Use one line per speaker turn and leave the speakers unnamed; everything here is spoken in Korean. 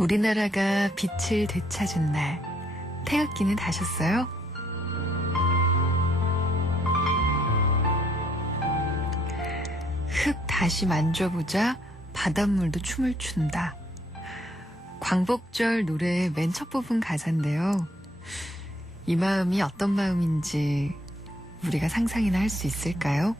우리나라가 빛을 되찾은 날, 태극기는 다셨어요? 흙 다시 만져보자 바닷물도 춤을 춘다. 광복절 노래의 맨 첫 부분 가사인데요. 이 마음이 어떤 마음인지 우리가 상상이나 할 수 있을까요?